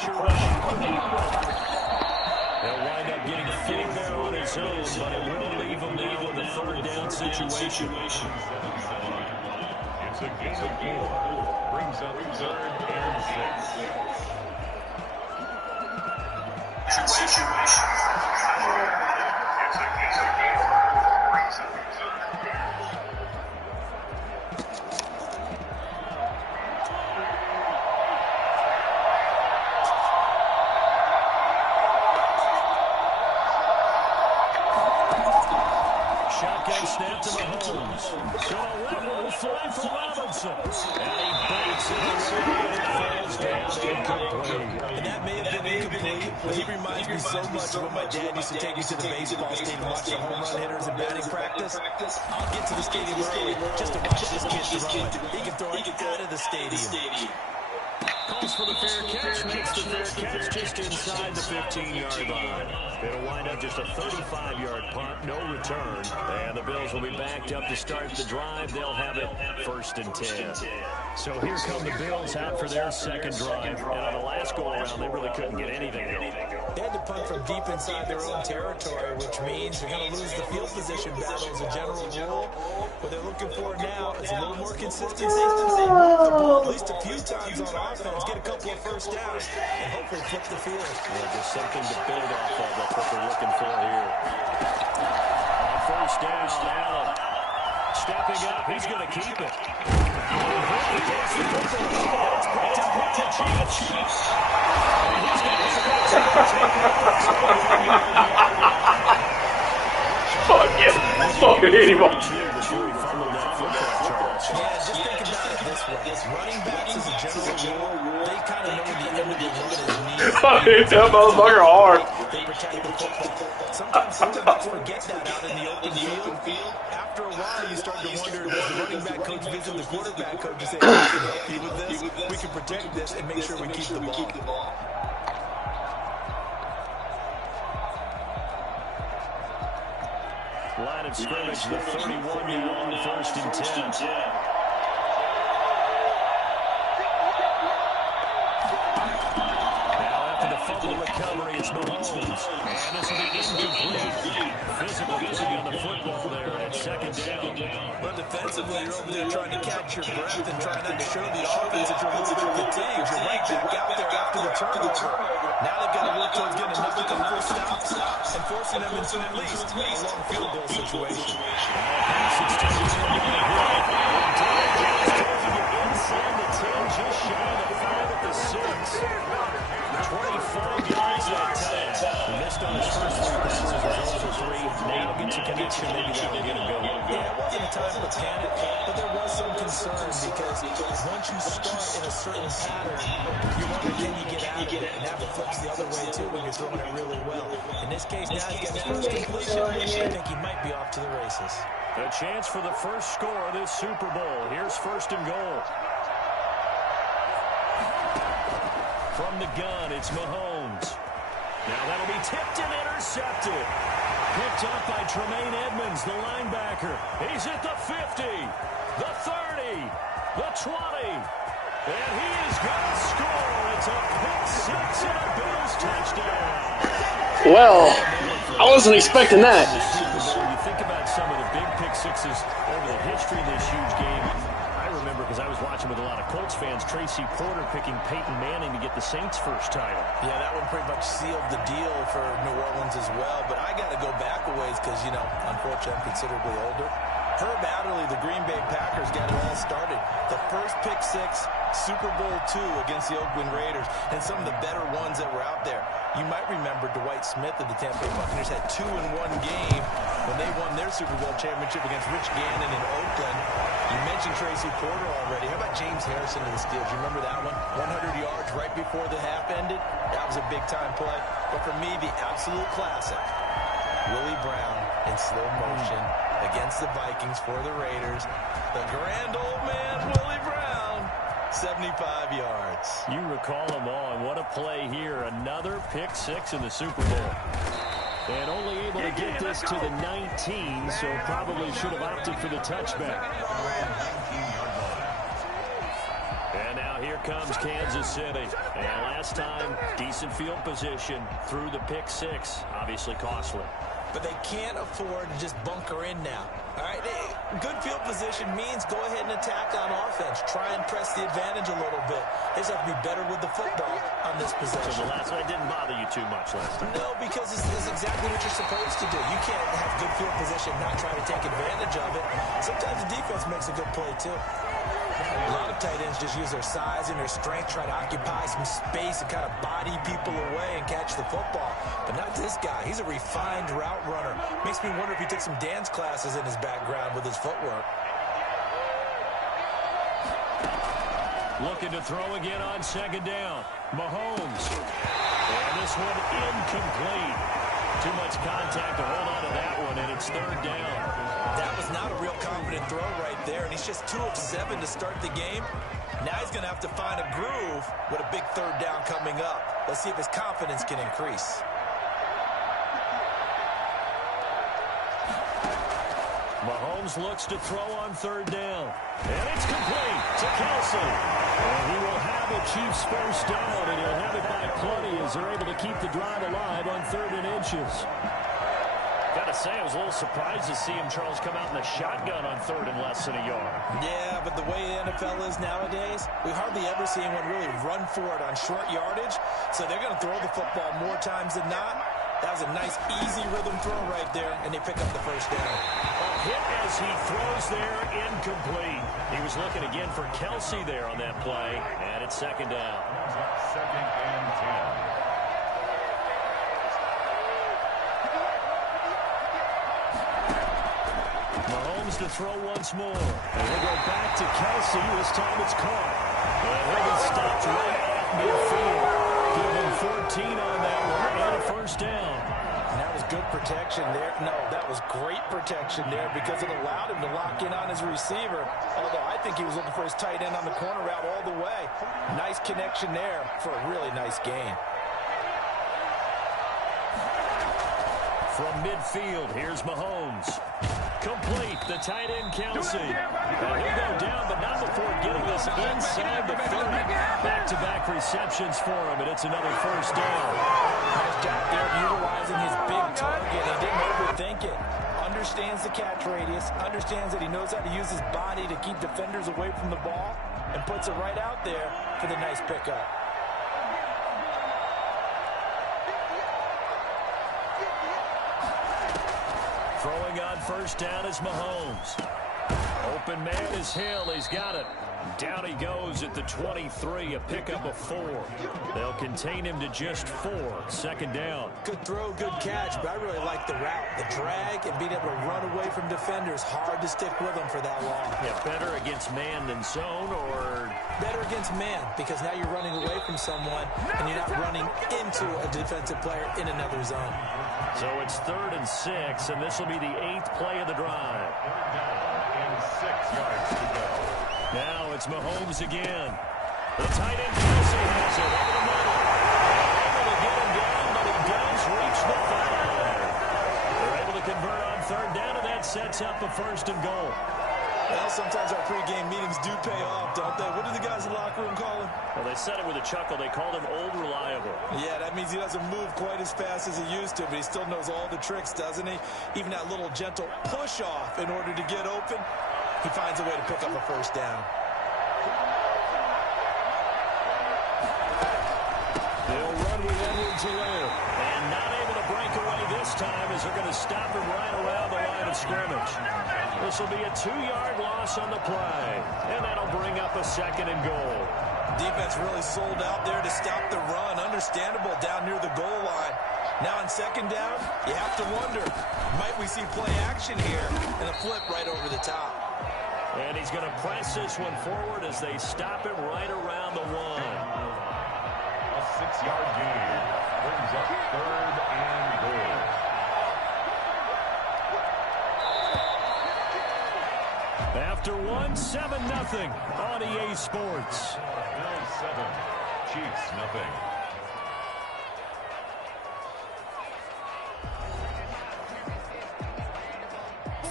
pressure rushing. He'll wind up getting full there on his own, but it will leave him now in the third down situation. It's a gain of 4. Brings up 3rd and 6. Situation. Shotgun snap to Mahomes. So a left will fly for Robinson. And he breaks it away and falls down incomplete. And that may have been incomplete, but he reminds me so much of when my dad used to take me to the baseball stadium and watch the home run hitters and batting practice. I'll get to the stadium early just to watch this kid throw it. He can throw it out of the stadium. Calls for the fair catch, makes the fair catch just inside the 15-yard line. It'll wind up just a 35-yard punt, no return. And the Bills will be backed up to start the drive. They'll have it 1st and 10. So here come the Bills out for their second drive. And on the last go-around, they really couldn't get anything going. They had to punt from deep inside their own territory, which means they're going to lose the field position battle as a general rule. What they're looking for now is a little more consistency. They move the ball at least a few times on offense, get a couple of first downs, and hopefully flip the field. Yeah, just something to build off of. That's what they're looking for here. On first down, Allen stepping up. He's going to keep it. Fuck yeah. Fucking anymore. Yeah, just think about it this way. Running backs as a general rule, they kind of know when the end of the run is needed. I hit that motherfucker hard. They protect the football. Sometimes quarterbacks forget that out in the open field. After a while, you start to wonder, does the running back coach visit the quarterback coach and say, we can help you with this, we can protect this, and make sure we keep the ball. Line of scrimmage, the 31 now on 1st and 10. Now after the fumble recovery, it's Mahomes. And this will be incomplete. Physical using on the football there at 2nd down. But defensively, you're over there trying to catch your breath and trying not to show the offense that you're a little bit fatigued. You're right back out there after the turnover. Now they've got to work towards getting another couple of stops and forcing them into at least a long field goal situation. Inside the 10, just shy of the 5 at the 6. 25 yards that time. He missed on his first 3 passes, was 0 for 3. Now gets a connection, maybe that will get him going. Yeah, it wasn't a time to panic, but there was some concern because once you start in a certain pattern, you wonder, can you get out of it? And that flips the other way, too, when you're throwing it really well. In this case, now he's got his first completion. I think he might be off to the races. A chance for the first score of this Super Bowl. Here's 1st and goal. From the gun, it's Mahomes. Now that'll be tipped and intercepted. Picked up by Tremaine Edmonds, the linebacker. He's at the 50, the 30, the 20. And he is going to score. It's a pick 6 and a Bills touchdown. Well, I wasn't expecting that. You think about some of the big pick sixes over the history of this huge game. I remember, because I was watching with a lot of Colts fans, Tracy Porter picking Peyton Manning to get the Saints' first title. Yeah, that one pretty much sealed the deal for New Orleans as well. But I got to go back a ways because, you know, unfortunately I'm considerably older. Herb Adderley, the Green Bay Packers, got it all started. The first pick 6, Super Bowl II against the Oakland Raiders, and some of the better ones that were out there. You might remember Dwight Smith of the Tampa Bay Buccaneers had 2 in one game when they won their Super Bowl championship against Rich Gannon in Oakland. You mentioned Tracy Porter already. How about James Harrison of the Steelers? You remember that one? 100 yards right before the half ended. That was a big-time play. But for me, the absolute classic, Willie Brown in slow motion against the Vikings for the Raiders. The grand old man, Willie Brown, 75 yards. You recall them all, and what a play here. Another pick 6 in the Super Bowl. And only able to get this to the 19, so probably should have opted for the touchback. And now here comes Kansas City. And last time, decent field position through the pick six. Obviously costly. But they can't afford to just bunker in now. All right, good field position means go ahead and attack on offense. Try and press the advantage a little bit. They just have to be better with the football on this possession. So the last one didn't bother you too much last time? No, because this is exactly what you're supposed to do. You can't have good field position, not try to take advantage of it. Sometimes the defense makes a good play, too. A lot of tight ends just use their size and their strength, try to occupy some space and kind of body people away and catch the football. But not this guy. He's a refined route runner. Makes me wonder if he took some dance classes in his background with his footwork. Looking to throw again on second down. Mahomes. And this one incomplete. Too much contact to hold on to that one, and it's third down. That was not a real confident throw right there, and he's just 2 of 7 to start the game. Now he's going to have to find a groove with a big third down coming up. Let's see if his confidence can increase. Mahomes looks to throw on third down. And it's complete to Kelce. And he will have a Chiefs first down, and he'll have it by plenty as they're able to keep the drive alive on 3rd and inches. Gotta say, I was a little surprised to see him, Charles, come out in the shotgun on 3rd and less than a yard. Yeah, but the way the NFL is nowadays, we hardly ever see anyone really run for it on short yardage. So they're going to throw the football more times than not. That was a nice, easy rhythm throw right there, and they pick up the first down. A hit as he throws there, incomplete. He was looking again for Kelce there on that play, and it's second down. 2nd and 10. Mahomes to throw once more. And he'll go back to Kelce. This time it's caught. And he'll be stopped right at midfield. Give him 14 on that one and a first down. And that was good protection there. No, that was great protection there because it allowed him to lock in on his receiver. Although I think he was looking for his tight end on the corner route all the way. Nice connection there for a really nice gain. From midfield, here's Mahomes. Complete, the tight end Kelce. And he'll go down, but not before getting this inside the 30. Back-to-back receptions for him, and it's another first down. Nice job there utilizing his big target. He didn't overthink it. Understands the catch radius, understands that he knows how to use his body to keep defenders away from the ball, and puts it right out there for the nice pickup. Throwing on first down is Mahomes. Open man is Hill. He's got it. Down he goes at the 23, a pickup of 4. They'll contain him to just 4. Second down. Good throw, good catch, but I really like the route. The drag and being able to run away from defenders. Hard to stick with them for that long. Yeah, better against man than zone, or? Better against man, because now you're running away from someone and you're not running into a defensive player in another zone. So it's 3rd and 6, and this will be the 8th play of the drive. 3rd down and 6 yards to go. Now it's Mahomes again. The tight end Kelce has it over the middle. Able to get him down, but he does reach the 5. They're able to convert on 3rd down, and that sets up a 1st and goal. Well, sometimes our pregame meetings do pay off, don't they? What do the guys in the locker room call him? Well, they said it with a chuckle. They called him Old Reliable. Yeah, that means he doesn't move quite as fast as he used to, but he still knows all the tricks, doesn't he? Even that little gentle push-off in order to get open, he finds a way to pick up a first down. They'll run with Edwards-Helaire. And not able to break away this time as they're going to stop him right around the line of scrimmage. This will be a 2-yard loss on the play. And that'll bring up a 2nd and goal. Defense really sold out there to stop the run. Understandable down near the goal line. Now on 2nd down, you have to wonder, might we see play action here and a flip right over the top? And he's going to press this one forward as they stop him right around the 1. A 6-yard gain brings up 3rd and goal. After 1, 7-0 on EA Sports. Bills 7, Chiefs nothing.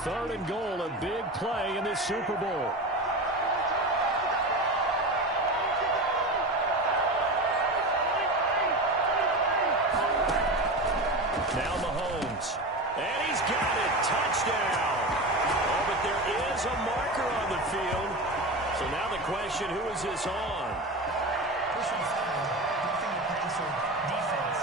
Third and goal, a big play in this Super Bowl. has a marker on the field. So now the question, who is this on? Personal foul, roughing the passer, defense.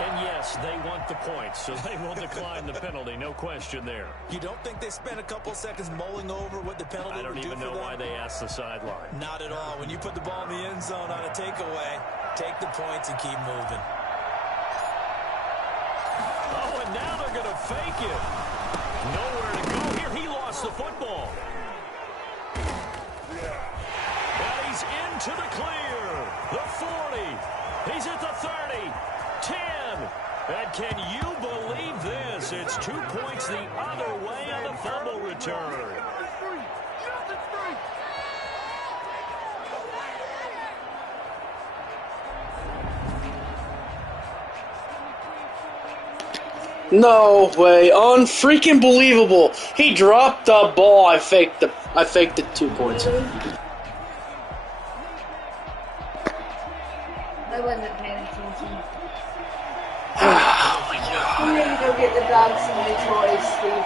And yes, they want the points, so they will decline the penalty. No question there. You don't think they spent a couple seconds mulling over what the penalty would do for them? I don't even know why they asked the sideline. Not at all. When you put the ball in the end zone on a takeaway, take the points and keep moving. Oh, and now they're going to fake it. Nowhere to go here. He lost the football. And he's into the clear. The 40. He's at the 30. 10. And can you believe this? It's 2 points the other way on the fumble return. No way. Unfreaking believable. He dropped the ball. I faked the 2 points. I wasn't paying attention. I'm gonna go get the dogs some new toys, Steve.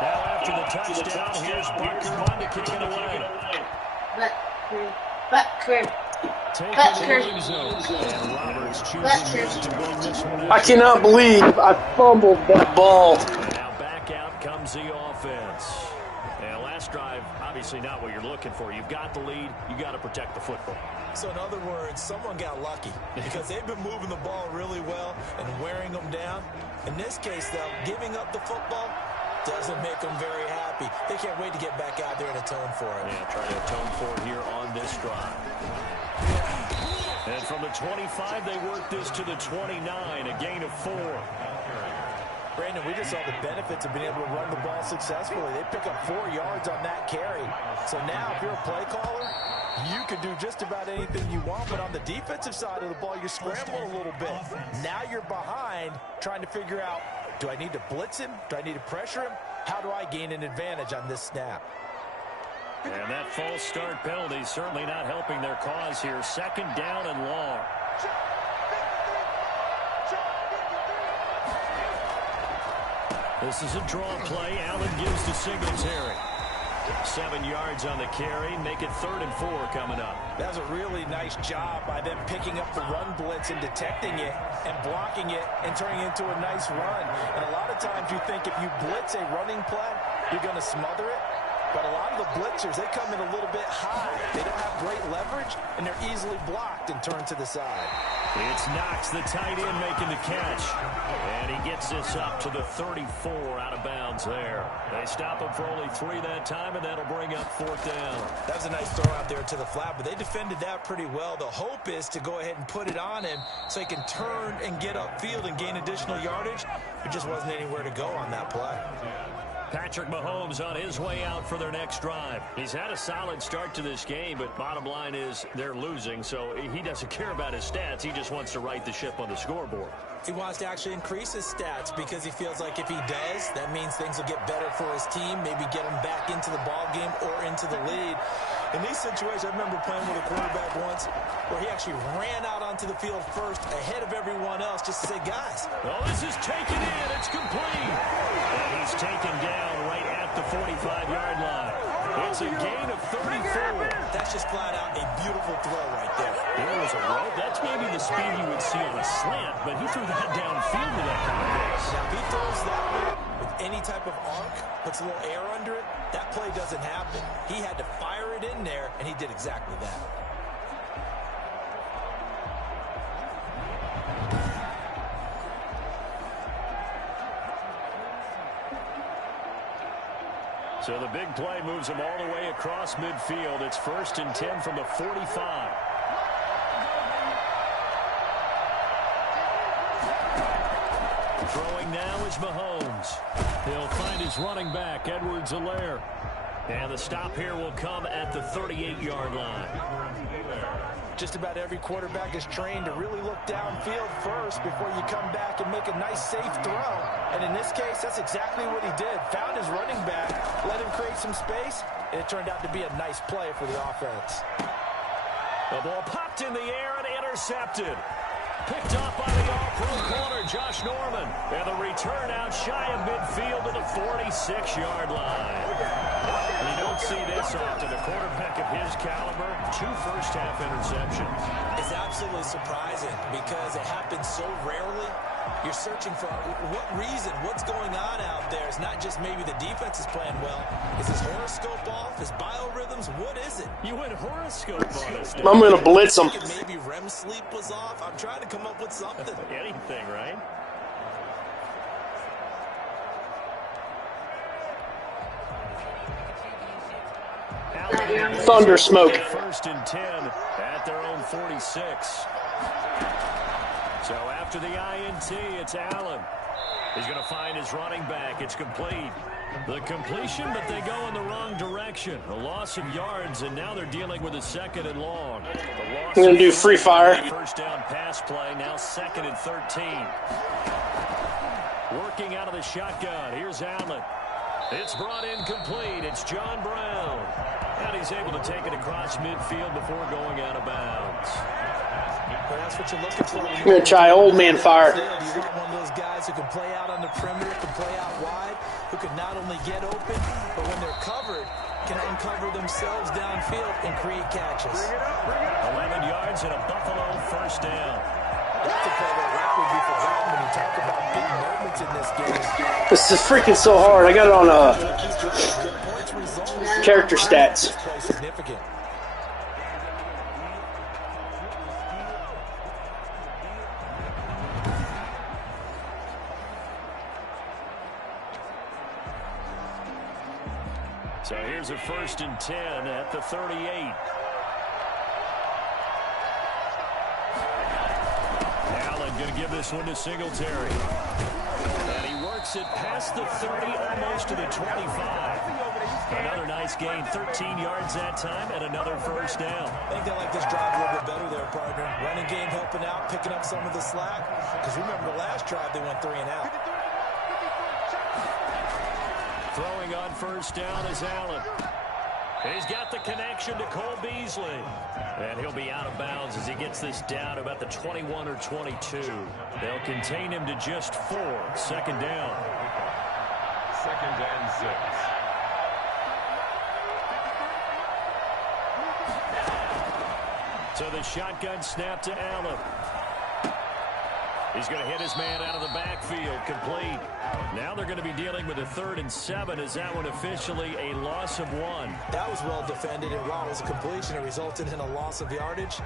Now after the touchdown, here's Barker on to kick it away. I cannot believe I fumbled that ball. Now back out comes the offense. And last drive, obviously not what you're looking for. You've got the lead. You got to protect the football. So in other words, someone got lucky because they've been moving the ball really well and wearing them down. In this case, though, giving up the football doesn't make them very happy. They can't wait to get back out there and atone for it. Yeah, trying to atone for it here on this drive. And from the 25, they work this to the 29, a gain of 4. Brandon, we just saw the benefits of being able to run the ball successfully. They pick up 4 yards on that carry. So now, if you're a play caller, you can do just about anything you want, but on the defensive side of the ball, you're scrambling a little bit. Now you're behind, trying to figure out, do I need to blitz him? Do I need to pressure him? How do I gain an advantage on this snap? And that false start penalty certainly not helping their cause here. 2nd down and long. This is a draw play. Allen gives to Singletary. 7 yards on the carry. Make it 3rd and 4 coming up. That was a really nice job by them picking up the run blitz and detecting it and blocking it and turning it into a nice run. And a lot of times you think if you blitz a running play, you're going to smother it. But a lot of the blitzers, they come in a little bit high. They don't have great leverage, and they're easily blocked and turned to the side. It's Knox, the tight end, making the catch. And he gets this up to the 34 out of bounds there. They stop him for only 3 that time, and that'll bring up 4th down. That was a nice throw out there to the flat, but they defended that pretty well. The hope is to go ahead and put it on him so he can turn and get upfield and gain additional yardage. There just wasn't anywhere to go on that play. Patrick Mahomes on his way out for their next drive. He's had a solid start to this game, but bottom line is they're losing, so he doesn't care about his stats. He just wants to right the ship on the scoreboard. He wants to actually increase his stats because he feels like if he does, that means things will get better for his team, maybe get him back into the ball game or into the lead. In these situations, I remember playing with a quarterback once where he actually ran out onto the field first ahead of everyone else just to say, guys. Oh, this is taken in. It's complete. And he's taken down right at the 45-yard line. It's a gain of 34. That's just flat out a beautiful throw right there. There was a rope. That's maybe the speed you would see on a slant, but he threw that downfield with that kind of pace. Now, if he throws that way with any type of arc, puts a little air under it, that play doesn't happen. He had to fire it in there, and he did exactly that. So the big play moves him all the way across midfield. It's 1st and 10 from the 45. Throwing now is Mahomes. He'll find his running back, Edwards-Helaire. And the stop here will come at the 38-yard line. Just about every quarterback is trained to really look downfield first before you come back and make a nice, safe throw. And in this case, that's exactly what he did. Found his running back, let him create some space, and it turned out to be a nice play for the offense. The ball popped in the air and intercepted. Picked up by the all-pro corner, Josh Norman. And the return out shy of midfield to the 46-yard line. And you don't see this often. A quarterback of his caliber, 2 first-half interceptions. It's absolutely surprising because it happens so rarely. You're searching for what reason, what's going on out there. It's not just maybe the defense is playing well. Is his horoscope off? His biorhythms? What is it? You went horoscope on us, I'm going to blitz him. Maybe REM sleep was off. I'm trying to come up with something. Anything, right? Thunder smoke. First and 10 at their own 46. So after the INT, it's Allen. He's going to find his running back. It's complete. The completion, but they go in the wrong direction. A loss of yards, and now they're dealing with a 2nd and long. I'm going to do free fire. First down pass play, now 2nd and 13. Working out of the shotgun. Here's Allen. It's brought in complete. It's John Brown. And he's able to take it across midfield before going out of bounds. Well, that's what you're looking for. I'm going to try old man fire. You want one of those guys who can play out on the perimeter, can play out wide, who can not only get open, but when they're covered, can uncover themselves downfield and create catches. 11 yards and a Buffalo first down. That's a play that likely be forgotten when you talk about big moments in this game. This is freaking so hard. I got it on character stats. Significant. So here's a 1st and 10 at the 38. Allen going to give this one to Singletary. And he works it past the 30, almost to the 25. Another nice gain, 13 yards that time, and another first down. I think they like this drive a little bit better there, partner. Running game helping out, picking up some of the slack. Because remember the last drive, they went 3 and out. Throwing on first down is Allen. He's got the connection to Cole Beasley. And he'll be out of bounds as he gets this down about the 21 or 22. They'll contain him to just 4. 2nd down. 2nd and 6. So the shotgun snap to Allen. He's going to hit his man out of the backfield, complete. Now they're going to be dealing with a 3rd and 7. Is that one officially a loss of 1? That was well defended, and while it was a completion, it resulted in a loss of yardage.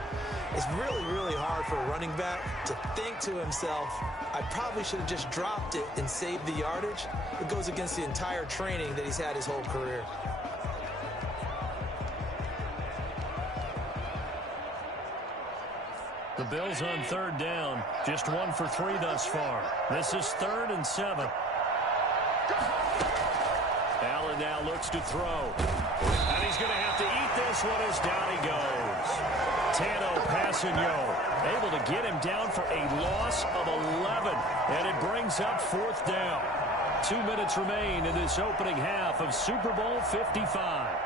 It's really, really hard for a running back to think to himself, I probably should have just dropped it and saved the yardage. It goes against the entire training that he's had his whole career. The Bills on 3rd down. Just 1 for 3 thus far. This is 3rd and 7. Allen now looks to throw. And he's going to have to eat this one as down he goes. Tano Passanio able to get him down for a loss of 11. And it brings up 4th down. 2 minutes remain in this opening half of Super Bowl 55.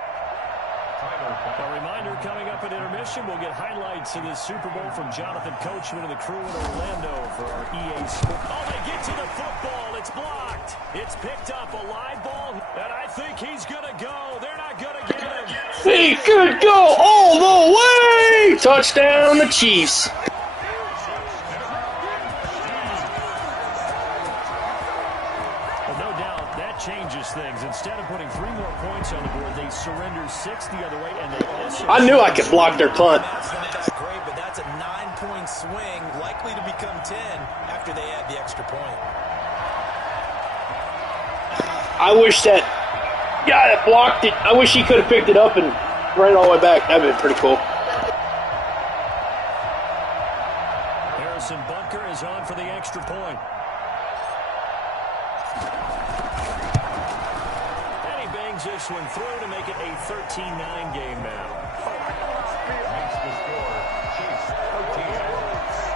A reminder coming up at intermission, we'll get highlights of this Super Bowl from Jonathan Coachman and the crew in Orlando for our EA Sports. Oh, they get to the football. It's blocked. It's picked up, a live ball, and I think he's going to go. They're not going to get him. He could go all the way. Touchdown, the Chiefs. Changes things. Instead of putting 3 more points on the board, they surrender 6 the other way, and they also... I knew I could block their punt. That's great, but that's a 9-point swing, likely to become 10 after they add the extra point. I wish that guy that blocked it, I wish he could have picked it up and ran all the way back. That would have been pretty cool. Harrison Butker is on for the extra point. This one through to make it a 13-9 game now. Makes the score. Chiefs 13,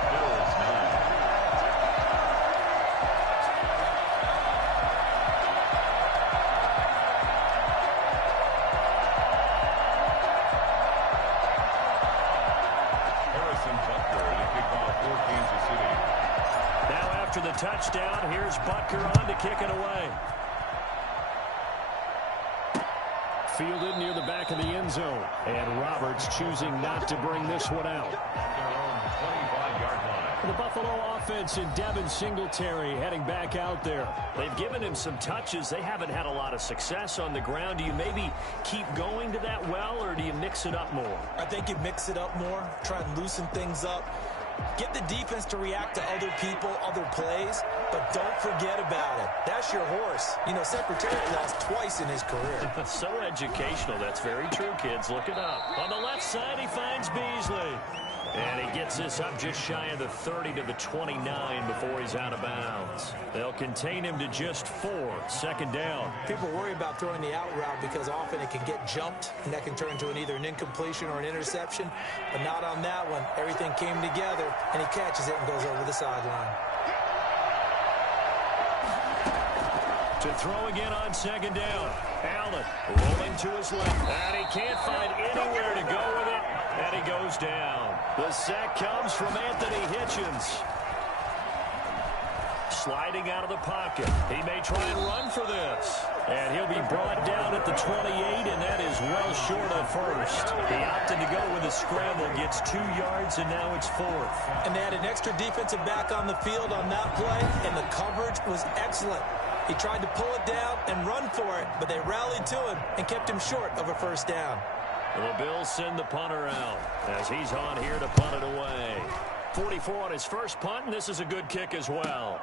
Bills 9. after the touchdown. Here's Butker on to kick it away. Fielded near the back of the end zone. And Roberts choosing not to bring this one out. The Buffalo offense and Devin Singletary heading back out there. They've given him some touches. They haven't had a lot of success on the ground. Do you maybe keep going to that well, or do you mix it up more? I think you mix it up more, try and loosen things up. Get the defense to react to other people, other plays, but don't forget about it. That's your horse. You know, Secretariat lost twice in his career. So educational. That's very true, kids. Look it up. On the left side, he finds Beasley. And he gets this up just shy of the 30 to the 29 before he's out of bounds. They'll contain him to just 4. Second down. People worry about throwing the out route because often it can get jumped, and that can turn into either an incompletion or an interception. But not on that one. Everything came together, and he catches it and goes over the sideline. To throw again on second down. Allen rolling to his left. And he can't find anywhere to go with it. And he goes down. The sack comes from Anthony Hitchens. Sliding out of the pocket. He may try and run for this. And he'll be brought down at the 28, and that is well short of first. He opted to go with a scramble, gets 2 yards, and now it's 4th. And they had an extra defensive back on the field on that play, and the coverage was excellent. He tried to pull it down and run for it, but they rallied to him and kept him short of a first down. The Bills send the punter out as he's on here to punt it away. 44 on his first punt, and this is a good kick as well.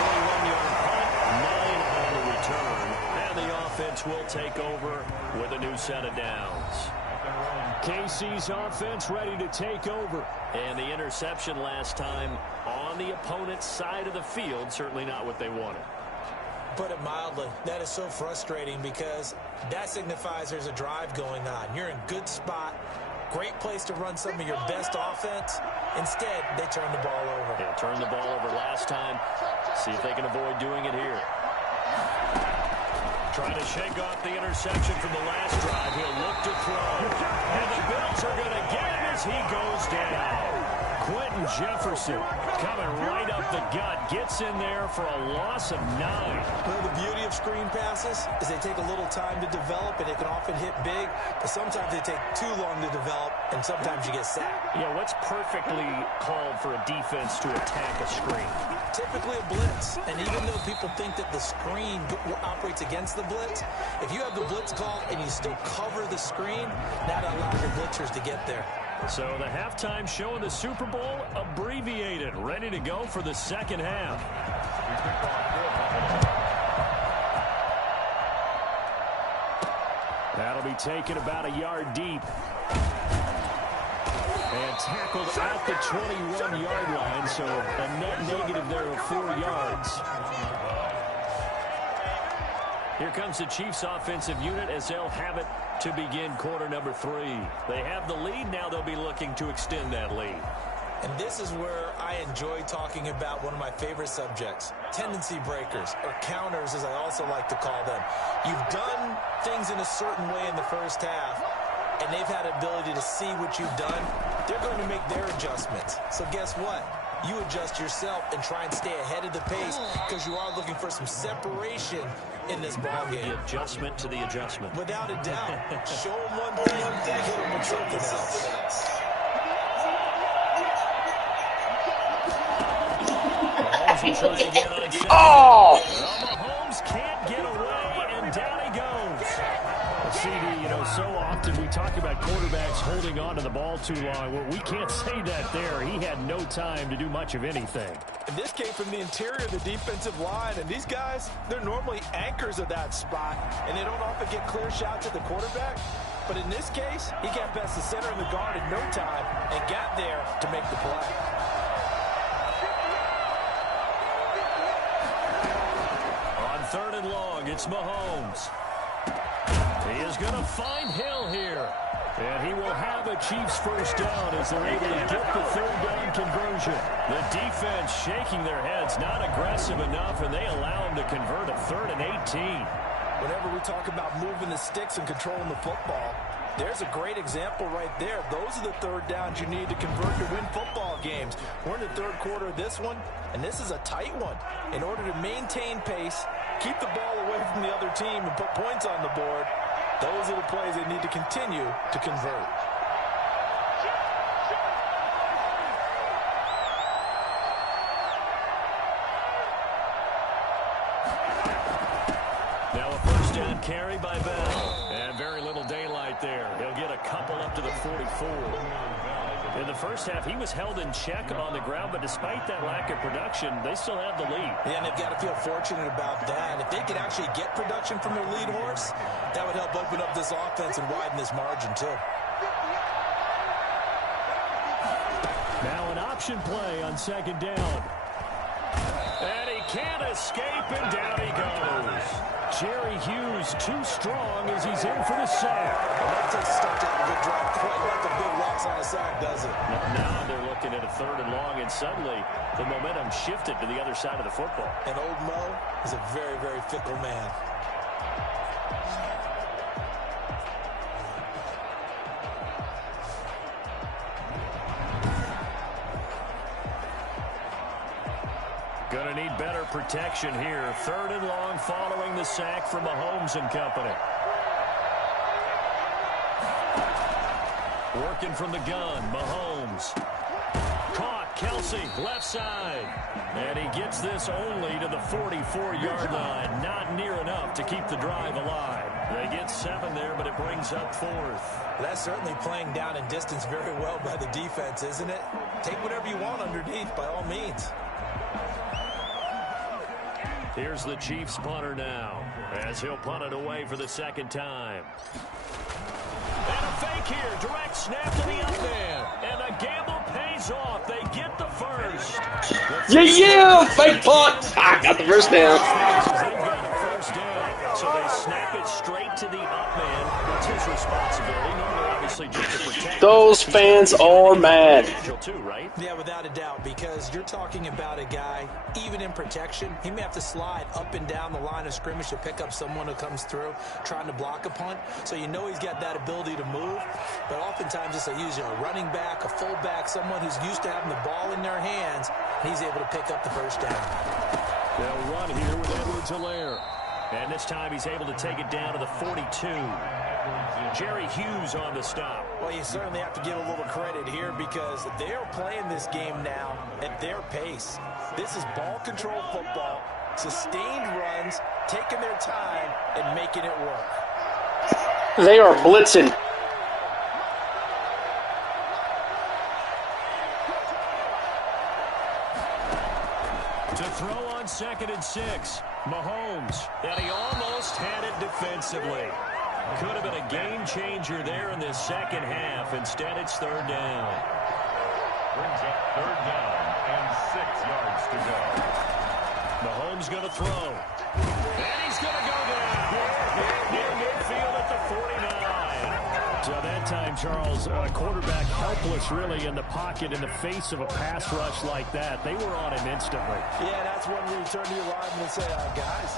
41-yard punt, 9 on the return, and the offense will take over with a new set of downs. KC's offense ready to take over. And the interception last time on the opponent's side of the field, certainly not what they wanted. Put it mildly, that is so frustrating because that signifies there's a drive going on. You're in good spot, great place to run some of your best offense. Instead, they turn the ball over. Yeah, turned the ball over last time. See if they can avoid doing it here. Trying to shake off the interception from the last drive. He'll look to throw. And the Bills are going to get him as he goes down. Quentin Jefferson coming right up the gut. Gets in there for a loss of 9. Well, the beauty of screen passes is they take a little time to develop, and they can often hit big, but sometimes they take too long to develop, and sometimes you get sacked. Yeah, what's perfectly called for a defense to attack a screen? Typically a blitz, and even though people think that the screen operates against the blitz, if you have the blitz called and you still cover the screen, that allows your blitzers to get there. So the halftime show in the Super Bowl abbreviated, ready to go for the second half. That'll be taken about a yard deep. And tackled at the 21-yard line, so a net negative there of 4 yards. Here comes the Chiefs offensive unit as they'll have it to begin quarter number 3. They have the lead. Now they'll be looking to extend that lead. And this is where I enjoy talking about one of my favorite subjects, tendency breakers, or counters as I also like to call them. You've done things in a certain way in the first half, and they've had the ability to see what you've done. They're going to make their adjustments. So guess what? You adjust yourself and try and stay ahead of the pace because you are looking for some separation in this ballgame. The adjustment to the adjustment. Without a doubt. Show them one thing, hit them with something else. Oh! Mahomes can't get away, and down he goes. CD, you know, so often we talk about quarterbacks holding on to the ball too long. Well, we can't say that there. He had no time to do much of anything. And this came from the interior of the defensive line, and these guys, they're normally anchors of that spot, and they don't often get clear shots at the quarterback. But in this case, he got past the center of the guard in no time and got there to make the play. On 3rd and long, it's Mahomes. He is going to find Hill here. And he will have a Chiefs first down as they're able to get the 3rd down conversion. The defense shaking their heads, not aggressive enough, and they allow him to convert a 3rd and 18. Whenever we talk about moving the sticks and controlling the football, There's a great example right there. Those are the third downs you need to convert to win football games. We're in the third quarter of this one, and this is a tight one. In order to maintain pace, keep the ball away from the other team, and put points on the board, those are the plays they need to continue to convert. Now a first down carry by Bell. And very little daylight there. He'll get a couple up to the 44. In the first half, he was held in check on the ground, but despite that lack of production, they still have the lead. Yeah, and they've got to feel fortunate about that. If they could actually get production from their lead horse, that would help open up this offense and widen this margin, too. Now an option play on second down. And he can't escape, and down he goes. Jerry Hughes too strong as he's in for the sack. Well, that takes a start to have a good drive, quite like a big loss on a sack, does it? Now they're looking at a third and long, and suddenly the momentum shifted to the other side of the football. And old Mo is a very, very fickle man. Gonna need better protection here. Third and long following the sack from Mahomes and company. Working from the gun, Mahomes. Caught, Kelsey, left side. And he gets this only to the 44-yard line. Not near enough to keep the drive alive. They get 7 there, but it brings up 4th. That's certainly playing down in distance very well by the defense, isn't it? Take whatever you want underneath, by all means. Here's the Chiefs punter now, as he'll punt it away for the second time. And a fake here, direct snap to the up man. And the gamble pays off. They get the first. Yeah, fake punt. I got the first down. They've got the first down. So they snap it straight to the up man. It's his responsibility. Normally, obviously, just to protect. Those fans are mad. Too, right? Yeah, without a doubt, because you're talking about a guy, even in protection, he may have to slide up and down the line of scrimmage to pick up someone who comes through trying to block a punt. So you know he's got that ability to move, but oftentimes it's a running back, a fullback, someone who's used to having the ball in their hands, and he's able to pick up the first down. They'll run here with Edwards-Helaire. And this time he's able to take it down to the 42. Jerry Hughes on the stop. Well, you certainly have to give a little credit here because they're playing this game now at their pace. This is ball control football, sustained runs, taking their time, and making it work. They are blitzing. To throw on 2nd and 6. Mahomes. And he almost had it defensively. Could have been a game changer there in this second half. Instead, it's third down. Brings up third down and 6 yards to go. Mahomes going to throw. And he's going to go down. Near midfield at the 49. So that time, Charles, quarterback helpless really in the pocket in the face of a pass rush like that. They were on him instantly. Yeah, that's when you turn to your lineman and say, guys,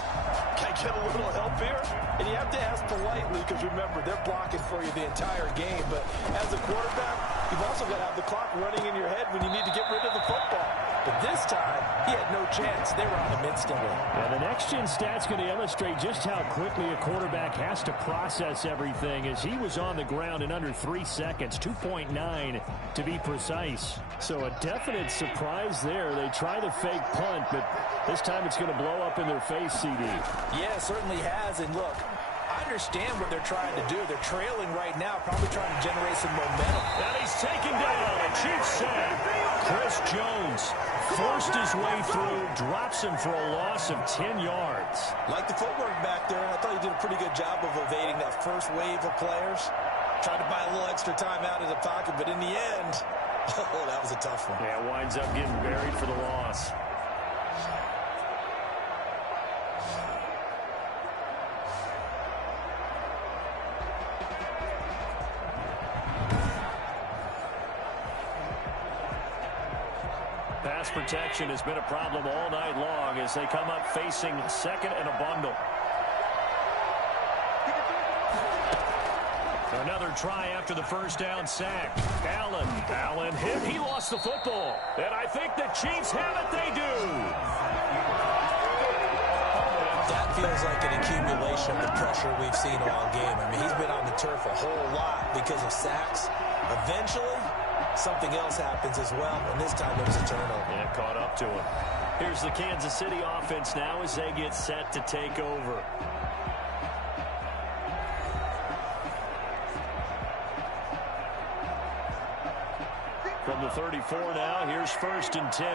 can I get a little help here? And you have to ask politely because, remember, they're blocking for you the entire game. But as a quarterback, you've also got to have the clock running in your head when you need to get rid of the football. But this time, he had no chance. They were on him instantly. And the next-gen stat's going to illustrate just how quickly a quarterback has to process everything as he was on the ground in under 3 seconds, 2.9 to be precise. So a definite surprise there. They try the fake punt, but this time it's going to blow up in their face, CD. Yeah, it certainly has. And look, I understand what they're trying to do. They're trailing right now, probably trying to generate some momentum. And he's taken down a Chiefs sack. Chris Jones forced his way through, drops him for a loss of 10 yards. Like the footwork back there, I thought he did a pretty good job of evading that first wave of players. Tried to buy a little extra time out of the pocket, but in the end, oh, that was a tough one. Yeah, winds up getting buried for the loss. Pass protection has been a problem all night long as they come up facing second and a bundle. Another try after the first down sack. Allen hit. He lost the football. And I think the Chiefs have it. They do. That feels like an accumulation of the pressure we've seen all game. I mean, he's been on the turf a whole lot because of sacks. Eventually, something else happens as well, and this time it was a turnover. Yeah, caught up to him. Here's the Kansas City offense now as they get set to take over. From the 34 now, here's 1st and 10.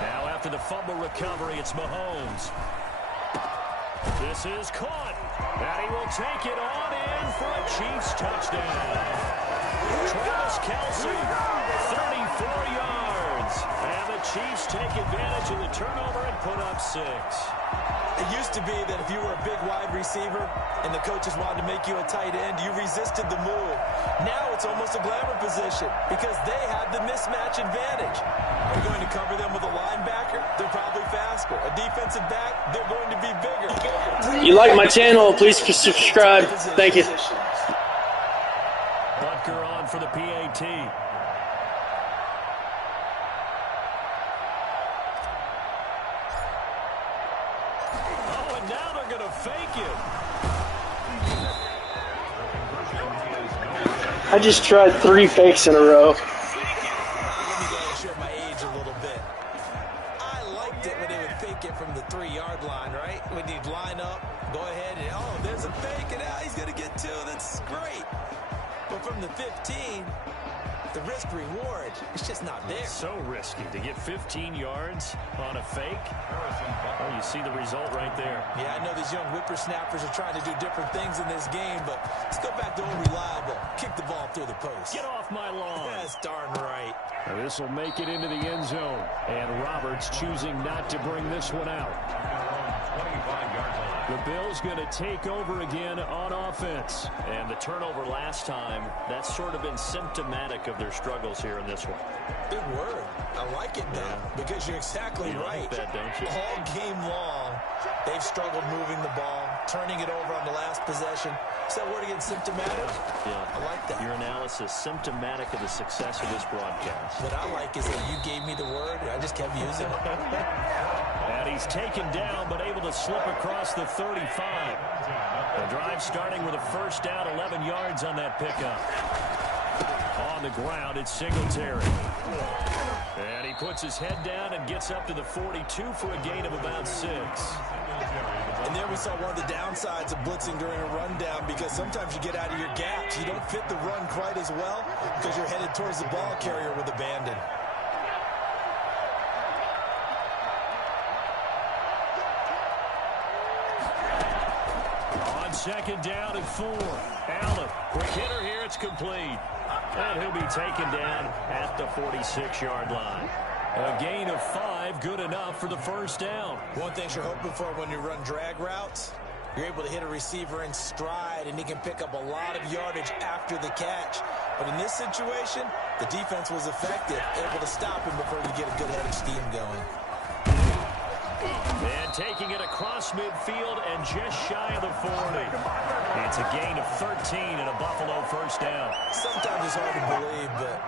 Now after the fumble recovery, it's Mahomes. This is caught. And he will take it on in for a Chiefs touchdown. Travis Kelce, 34 yards. And the Chiefs take advantage of the turnover and put up 6. It used to be that if you were a big wide receiver and the coaches wanted to make you a tight end, you resisted the move. Now it's almost a glamour position because they have the mismatch advantage. Are you going to cover them with a linebacker? They're probably faster. A defensive back? They're going to be bigger. You like my channel, please subscribe. Thank you. Butker on for the PAT. Oh, and now they're going to fake it. I just tried 3 fakes in a row. Let me go and show my age a little bit. I liked it when they would fake it from the 3-yard line, right? When you'd line up, go ahead, and oh, there's a fake, and now he's going to get 2. That's great. But from the 15, the risk-reward, it's just not there. So risky to get 15 yards on a fake. Oh, you see the result right there. Yeah, I know these young whippersnappers are trying to do different things in this game, but let's go back to old reliable. Kick the ball through the post. Get off my lawn. That's darn right. This will make it into the end zone. And Roberts choosing not to bring this one out. 25 yards line. The Bills going to take over again on offense. And the turnover last time, that's sort of been symptomatic of their struggles here in this one. Big word. I like it now because you're exactly You right. like that, don't you? All game long, they've struggled moving the ball, turning it over on the last possession. Is that word again, symptomatic? Yeah. I like that. Your analysis, symptomatic of the success of this broadcast. What I like is that you gave me the word, and I just kept using it. And he's taken down, but able to slip across the 35. The drive starting with a first down, 11 yards on that pickup. On the ground, it's Singletary. And he puts his head down and gets up to the 42 for a gain of about 6. And there we saw one of the downsides of blitzing during a rundown because sometimes you get out of your gaps. You don't fit the run quite as well because you're headed towards the ball carrier with abandon. On second down and 4. Allen, quick hitter here, it's complete. And he'll be taken down at the 46-yard line. A gain of 5, good enough for the first down. One thing you're hoping for when you run drag routes, you're able to hit a receiver in stride, and he can pick up a lot of yardage after the catch. But in this situation, the defense was effective, able to stop him before you get a good head of steam going. And taking it across midfield and just shy of the 40. It's a gain of 13 and a Buffalo first down. Sometimes it's hard to believe, but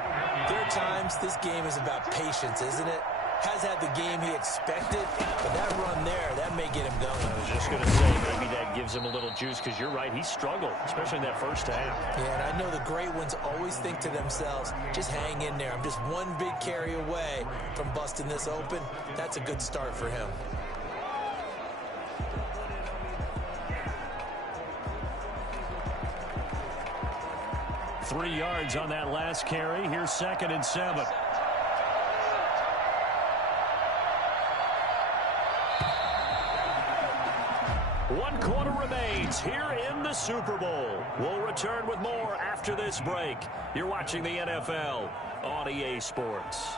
there are times this game is about patience, isn't it? Has had the game he expected, but that run there, that may get him going. I was just going to say, maybe that gives him a little juice because you're right, he struggled, especially in that first half. Yeah, and I know the great ones always think to themselves, just hang in there. I'm just one big carry away from busting this open. That's a good start for him. Three yards on that last carry. Here's 2nd and 7. One quarter remains here in the Super Bowl. We'll return with more after this break. You're watching the NFL on EA Sports.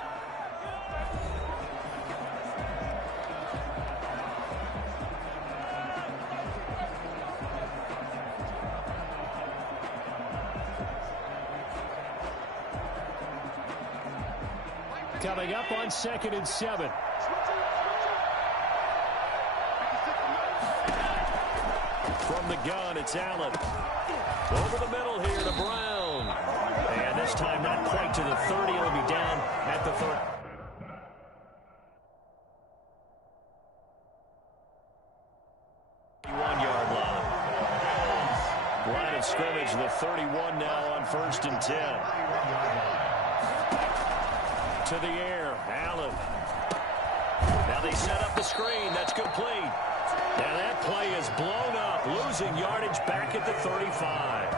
Coming up on 2nd and 7. From the gun, it's Allen. Over the middle here to Brown. And this time not quite to the 30. It'll be down at the 30. Line of scrimmage, the 31 now on 1st and 10. To the air, Allen. Now they set up the screen. That's complete. Now that play is blown up, losing yardage back at the 35.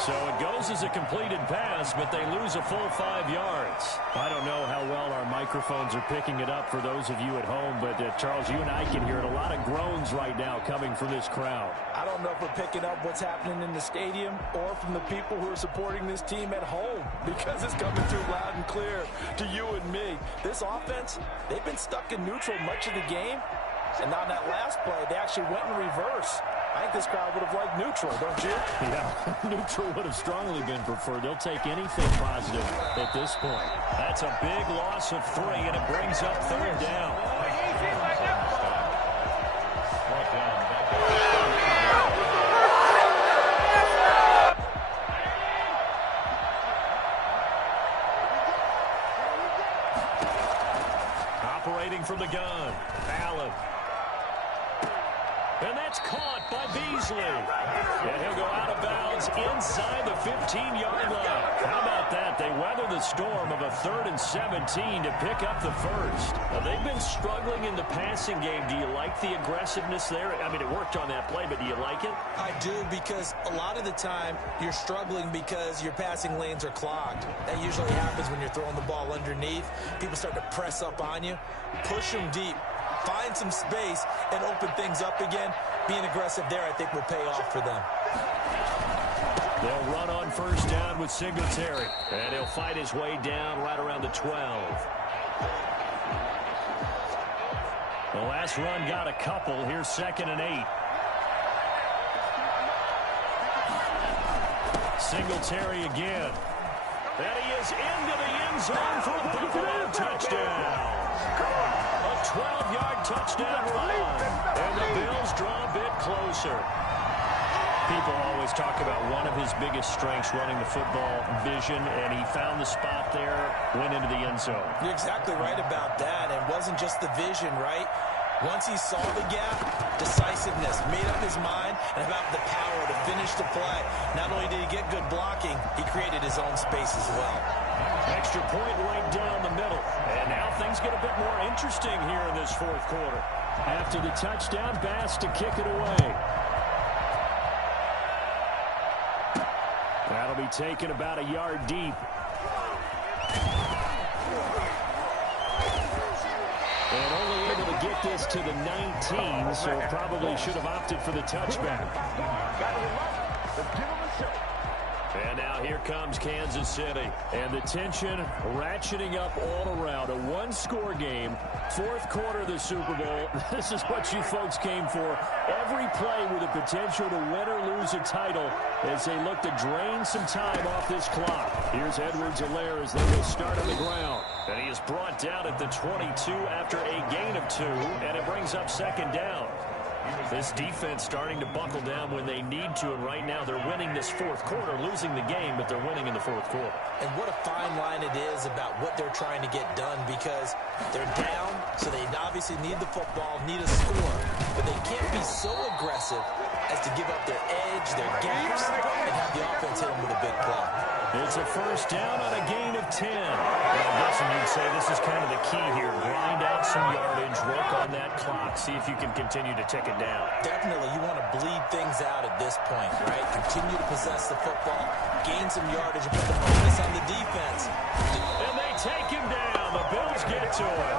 So it goes as a completed pass, but they lose a full 5 yards. I don't know how well our microphones are picking it up for those of you at home, but Charles, you and I can hear it. A lot of groans right now coming from this crowd. I don't know if we're picking up what's happening in the stadium or from the people who are supporting this team at home, because it's coming through loud and clear to you and me. This offense, they've been stuck in neutral much of the game, and on that last play, they actually went in reverse. I think this crowd would have liked neutral, don't you? Yeah, neutral would have strongly been preferred. They'll take anything positive at this point. That's a big loss of 3, and it brings up 3rd down. Operating from the gun, Allen. And that's caught by Beasley. And he'll go out of bounds inside the 15-yard line. How about that? They weather the storm of a 3rd and 17 to pick up the first. Now, they've been struggling in the passing game. Do you like the aggressiveness there? I mean, it worked on that play, but do you like it? I do, because a lot of the time you're struggling because your passing lanes are clogged. That usually happens when you're throwing the ball underneath. People start to press up on you, push them deep, find some space, and open things up again. Being aggressive there, I think, will pay off for them. They'll run on 1st down with Singletary. And he'll fight his way down right around the 12. The last run got a couple. Here's 2nd and 8. Singletary again. And he is into the end zone for a Buffalo touchdown. A 12-yard touchdown run. And the Bills draw a bit closer. People always talk about one of his biggest strengths, running the football, vision, and he found the spot there, went into the end zone. You're exactly right about that. It wasn't just the vision, right? Once he saw the gap, decisiveness, made up his mind, and about the power to finish the play. Not only did he get good blocking, he created his own space as well. Extra point right down the middle. And now things get a bit more interesting here in this 4th quarter. After the touchdown, Bass to kick it away. That'll be taken about a yard deep. And only able to get this to the 19, so probably should have opted for the touchback. And now here comes Kansas City. And the tension ratcheting up all around. A one-score game. 4th quarter of the Super Bowl. This is what you folks came for. Every play with the potential to win or lose a title as they look to drain some time off this clock. Here's Edwards-Helaire as they will start on the ground. And he is brought down at the 22 after a gain of 2. And it brings up 2nd down. This defense starting to buckle down when they need to, and right now they're winning this 4th quarter, losing the game, but they're winning in the 4th quarter. And what a fine line it is about what they're trying to get done, because they're down, so they obviously need the football, need a score, but they can't be so aggressive as to give up their edge, their gaps, and have the offense hit them with a big play. It's a 1st down on a gain of 10. Well, I'm guessing you'd say this is kind of the key here. Grind out some yardage, work on that clock, see if you can continue to tick it down. Definitely, you want to bleed things out at this point, right? Continue to possess the football, gain some yardage, and put the focus on the defense. And they take him down. The Bills get to him.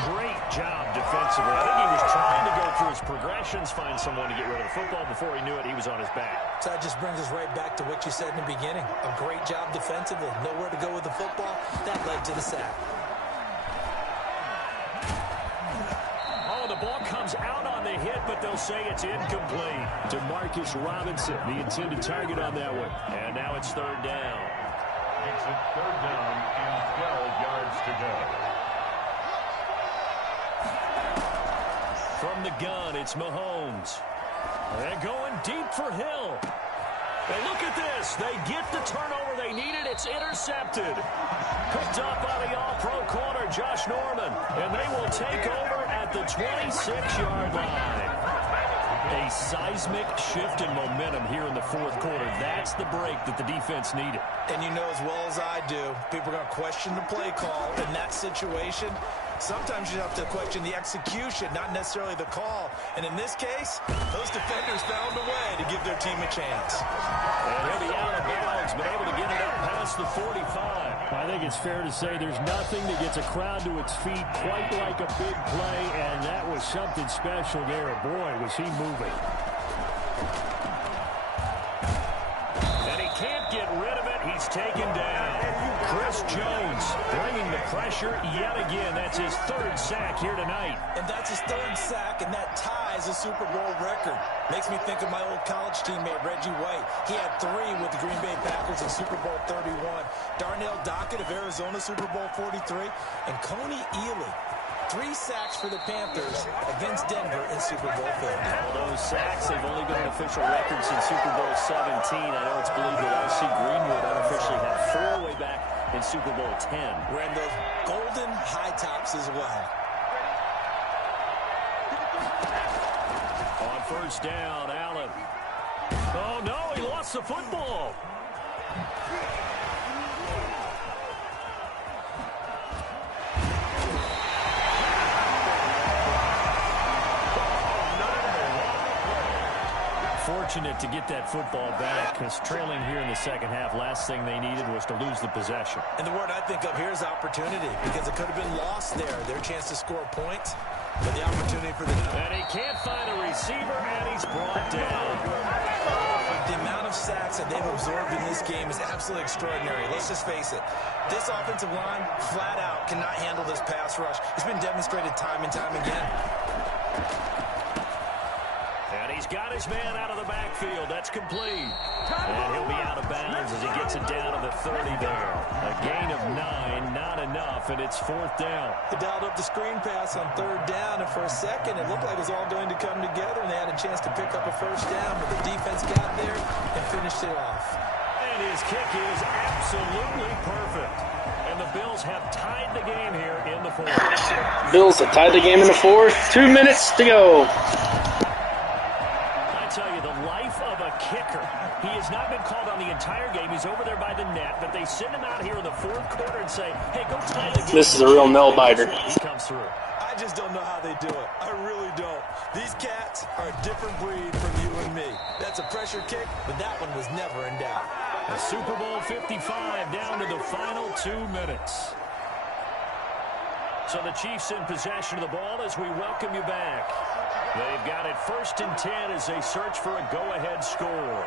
Great job defensively. I think he was trying to go through his progressions, find someone to get rid of the football. Before he knew it, he was on his back. So that just brings us right back to what you said in the beginning. A great job defensively. Nowhere to go with the football. That led to the sack. Oh, the ball comes out on the hit, but they'll say it's incomplete. To Marcus Robinson, the intended target on that one. And now it's 3rd down. From the gun, it's Mahomes. They're going deep for Hill. And look at this. They get the turnover they needed. It's intercepted. Picked up by the all-pro corner, Josh Norman. And they will take over at the 26-yard line. A seismic shift in momentum here in the fourth quarter. That's the break that the defense needed. And you know as well as I do, people are going to question the play call in that situation. Sometimes you have to question the execution, not necessarily the call. And in this case, those defenders found a way to give their team a chance. And he'll be out of bounds, but able to get it up past the 45. I think it's fair to say there's nothing that gets a crowd to its feet quite like a big play, and that was something special there. Boy, was he moving. And he can't get rid of it. He's taken down. Chris Jones bringing the pressure yet again. That's his third sack here tonight. And that's his third sack, and that ties a Super Bowl record. Makes me think of my old college teammate, Reggie White. He had 3 with the Green Bay Packers in Super Bowl 31. Darnell Dockett of Arizona, Super Bowl 43. And Coney Ealy, 3 sacks for the Panthers against Denver in Super Bowl 50. All those sacks, they've only been an official record since Super Bowl 17. I know it's believed that R.C. Greenwood unofficially had 4 way back in Super Bowl 10. Wearing those golden high tops as well. On first down, Allen. Oh, no, he lost the football. Fortunate to get that football back, because trailing here in the second half, last thing they needed was to lose the possession. And the word I think of here is opportunity, because it could have been lost there. Their chance to score points, but the opportunity for the... And he can't find a receiver, and he's brought down. The amount of sacks that they've absorbed in this game is absolutely extraordinary. Let's just face it. This offensive line, flat out, cannot handle this pass rush. It's been demonstrated time and time again. And he's got his man out of the backfield. That's complete. And he'll be out of bounds as he gets it down to the 30 there. A gain of 9, not enough, and it's fourth down. They dialed up the screen pass on third down, and for a second it looked like it was all going to come together, and they had a chance to pick up a first down, but the defense got there and finished it off. And his kick is absolutely perfect. And the Bills have tied the game here in the fourth. Bills have tied the game in the fourth. 2 minutes to go. Tell you, the life of a kicker. He has not been called on the entire game. He's over there by the net, but they send him out here in the fourth quarter and say, hey, go tie the game. This is a real nail-biter. He comes through. I just don't know how they do it. I really don't. These cats are a different breed from you and me. That's a pressure kick, but that one was never in doubt. A Super Bowl 55 down to the final 2 minutes. So the Chiefs in possession of the ball as we welcome you back. They've got it 1st and 10 as they search for a go-ahead score.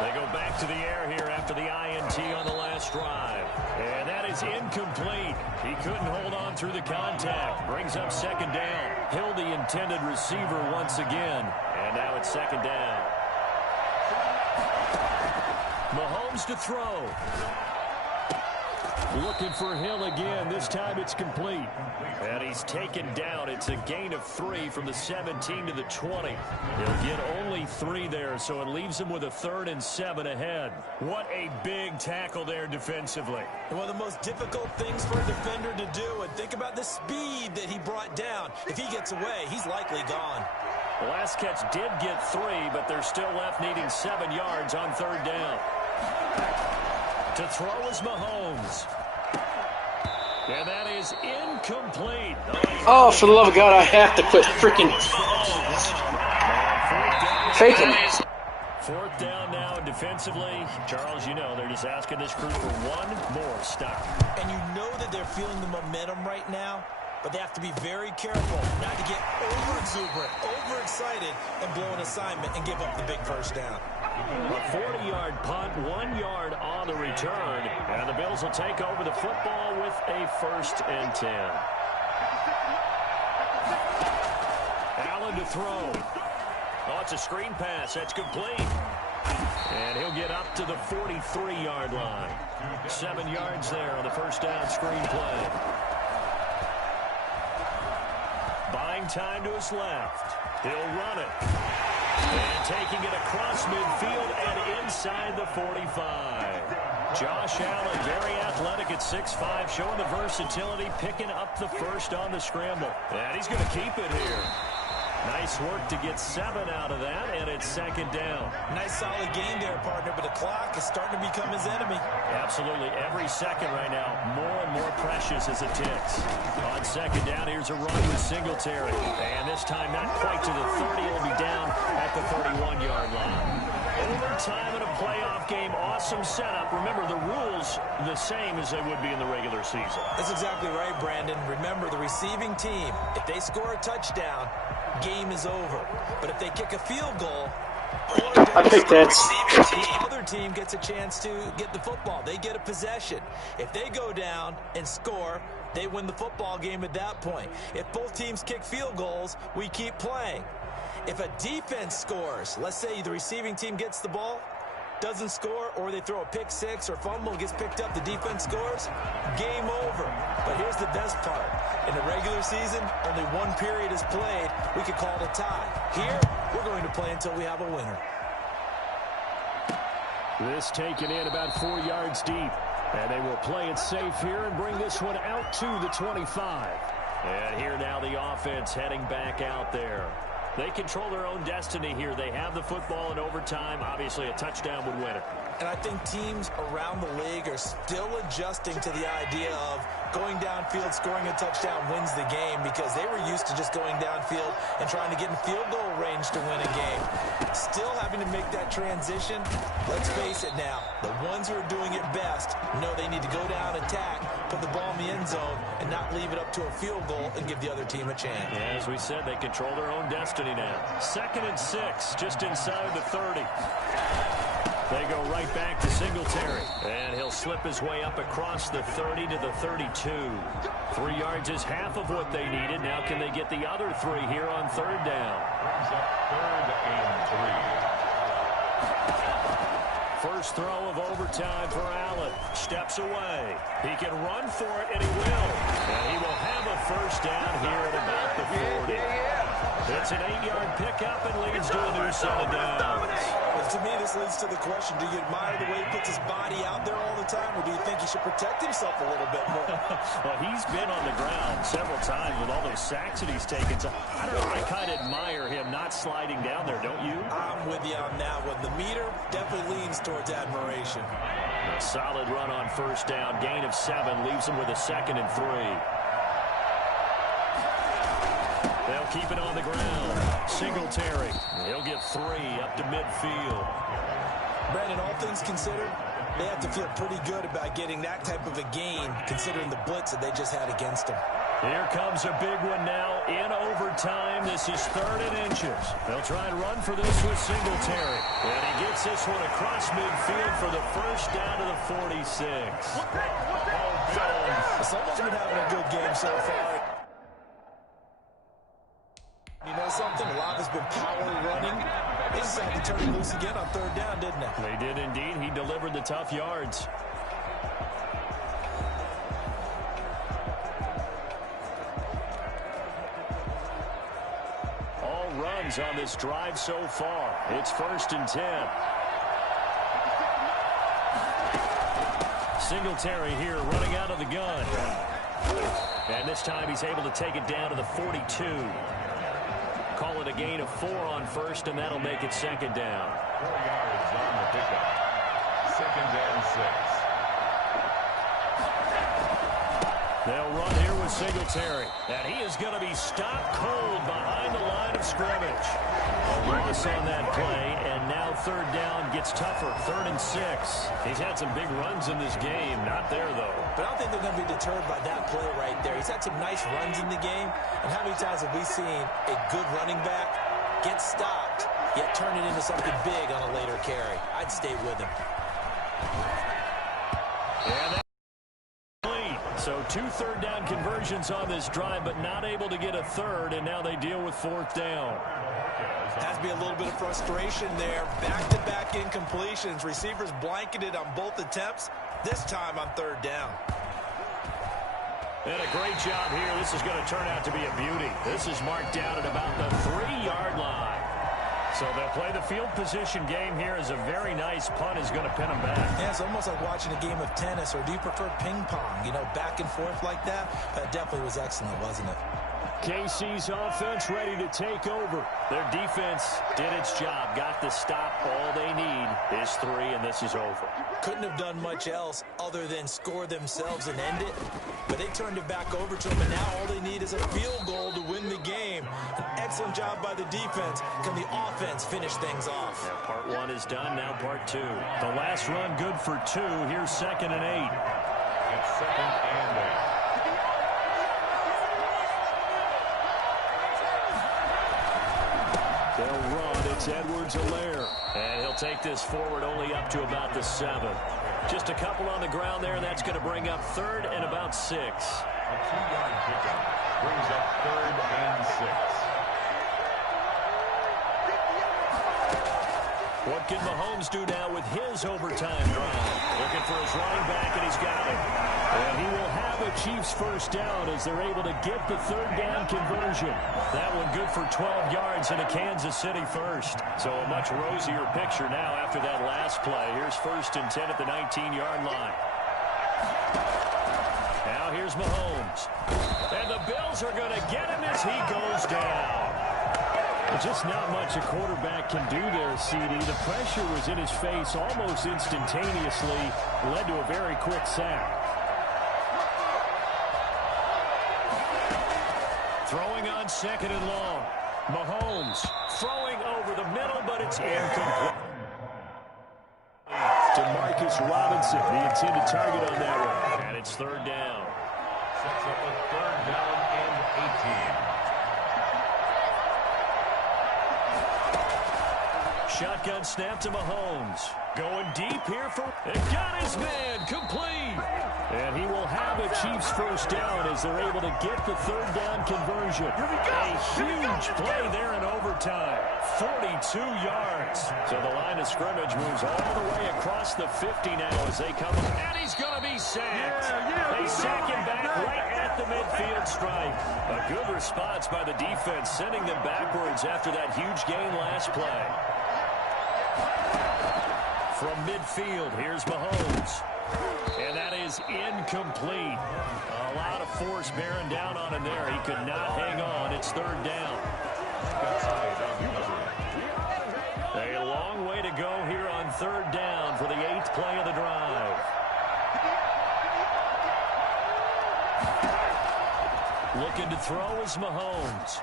They go back to the air here after the INT on the last drive. And that is incomplete. He couldn't hold on through the contact. Brings up second down. Hill, the intended receiver once again. And now it's second down. Mahomes to throw. Looking for Hill again. This time it's complete. And he's taken down. It's a gain of 3 from the 17 to the 20. He'll get only 3 there, so it leaves him with a 3rd and 7 ahead. What a big tackle there defensively. One of the most difficult things for a defender to do, and think about the speed that he brought down. If he gets away, he's likely gone. The last catch did get 3, but they're still left needing 7 yards on 3rd down. To throw is Mahomes. And that is incomplete. Oh, for the love of God, I have to quit freaking faking. 4th down now defensively. Charles, you know, they're just asking this crew for one more stop. And you know that they're feeling the momentum right now, but they have to be very careful not to get over-exuberant, overexcited, and blow an assignment and give up the big first down. A 40-yard punt, 1 yard on the return. And the Bills will take over the football with a 1st and 10. Allen to throw. Oh, it's a screen pass. That's complete. And he'll get up to the 43-yard line. 7 yards there on the first down screen play. By time to his left. He'll run it. And taking it across midfield and inside the 45. Josh Allen, very athletic at 6'5", showing the versatility, picking up the first on the scramble. And he's going to keep it here. Nice work to get 7 out of that, and it's second down. Nice solid game there, partner, but the clock is starting to become his enemy. Absolutely. Every second right now, more and more precious as it ticks. On second down, here's a run with Singletary. And this time not quite to the 30. It'll be down at the 31-yard line. Overtime in a playoff game, awesome setup. Remember, the rules the same as they would be in the regular season. That's exactly right, Brandon. Remember, the receiving team, if they score a touchdown, game is over. But if they kick a field goal, I picked that. the other team gets a chance to get the football. They get a possession. If they go down and score, they win the football game at that point. If both teams kick field goals, we keep playing. If a defense scores, let's say the receiving team gets the ball, doesn't score, or they throw a pick six or fumble, gets picked up, the defense scores, game over. But here's the best part. In the regular season, only one period is played. We could call it a tie. Here, we're going to play until we have a winner. This taken in about 4 yards deep. And they will play it safe here and bring this one out to the 25. And here now the offense heading back out there. They control their own destiny here. They have the football in overtime. Obviously, a touchdown would win it. And I think teams around the league are still adjusting to the idea of going downfield, scoring a touchdown wins the game, because they were used to just going downfield and trying to get in field goal range to win a game. Still having to make that transition. Let's face it now, the ones who are doing it best know they need to go down, attack, put the ball in the end zone, and not leave it up to a field goal and give the other team a chance. Yeah, as we said, they control their own destiny now. 2nd and 6, just inside the 30. They go right back to Singletary. And he'll slip his way up across the 30 to the 32. 3 yards is half of what they needed. Now can they get the other 3 here on 3rd down? Brings up 3rd and 3. First throw of overtime for Allen. Steps away. He can run for it, and he will. And he will have a first down here at about the 40. It's an 8-yard pickup and leads to a new set of downs. To me, this leads to the question, do you admire the way he puts his body out there all the time, or do you think he should protect himself a little bit more? Well, he's been on the ground several times with all those sacks that he's taken. So I don't know, I kind of admire him not sliding down there, don't you? I'm with you on that one. The meter definitely leans towards admiration. A solid run on first down. Gain of 7 leaves him with a 2nd and 3. They'll keep it on the ground. Singletary. He'll get 3 up to midfield. Brandon, all things considered, they have to feel pretty good about getting that type of a gain, considering the blitz that they just had against them. Here comes a big one now in overtime. This is 3rd and inches. They'll try and run for this with Singletary. And he gets this one across midfield for the first down to the 46. Someone's been having a good game so far. You know something? A lot has been power running. They decided to turn him loose again on 3rd down, didn't they? They did indeed. He delivered the tough yards. All runs on this drive so far. It's 1st and 10. Singletary here running out of the gun. And this time he's able to take it down to the 42. Call it a gain of 4 on first, and that'll make it 2nd down. 4 yards on the pickup. 2nd and 6. They'll run here with Singletary. And he is going to be stopped cold behind the line of scrimmage. A loss on that play, and now 3rd down gets tougher. 3rd and 6. He's had some big runs in this game. Not there, though. But I don't think they're going to be deterred by that play right there. He's had some nice runs in the game. And how many times have we seen a good running back get stopped, yet turn it into something big on a later carry? I'd stay with him. And that's complete. So 2 third down conversions on this drive, but not able to get a 3rd, and now they deal with 4th down. Has to be a little bit of frustration there. Back-to-back incompletions. Receivers blanketed on both attempts, this time on 3rd down. And a great job here. This is going to turn out to be a beauty. This is marked down at about the 3-yard line. So they'll play the field position game here as a very nice punt is going to pin them back. Yeah, it's almost like watching a game of tennis, or do you prefer ping pong? You know, back and forth like that? That definitely was excellent, wasn't it? KC's offense ready to take over. Their defense did its job, got the stop. All they need is 3, and this is over. Couldn't have done much else other than score themselves and end it. But they turned it back over to them, and now all they need is a field goal to win the game. An excellent job by the defense. Can the offense finish things off? Yeah, part 1 is done, now part 2. The last run good for 2. Here's 2nd and 8. It's 2nd and 8. They'll run. It's Edwards-Helaire. And he'll take this forward only up to about the 7. Just a couple on the ground there, and that's going to bring up 3rd and about 6. A 2-yard pickup brings up 3rd and 6. What can Mahomes do now with his overtime drive? Looking for his running back, and he's got it. And he will have a Chiefs first down as they're able to get the 3rd down conversion. That one good for 12 yards and a Kansas City first. So a much rosier picture now after that last play. Here's 1st and 10 at the 19-yard line. Now here's Mahomes. And the Bills are going to get him as he goes down. Just not much a quarterback can do there, CD. The pressure was in his face almost instantaneously, led to a very quick sack. Throwing on 2nd and long. Mahomes throwing over the middle, but it's incomplete. Demarcus Robinson, the intended target on that one. And it's 3rd down. Sets up a 3rd down and 18. Shotgun snap to Mahomes. Going deep here for... It got his man complete. And he will have a Chiefs first down as they're able to get the 3rd down conversion. A huge play there in overtime. 42 yards. So the line of scrimmage moves all the way across the 50 now as they come up. And he's going to be sacked. They sack him back right at the midfield stripe. A good response by the defense, sending them backwards after that huge gain last play. From midfield, here's Mahomes. And that is incomplete. A lot of force bearing down on him there. He could not hang on. It's 3rd down. A long way to go here on 3rd down for the 8th play of the drive. Looking to throw is Mahomes.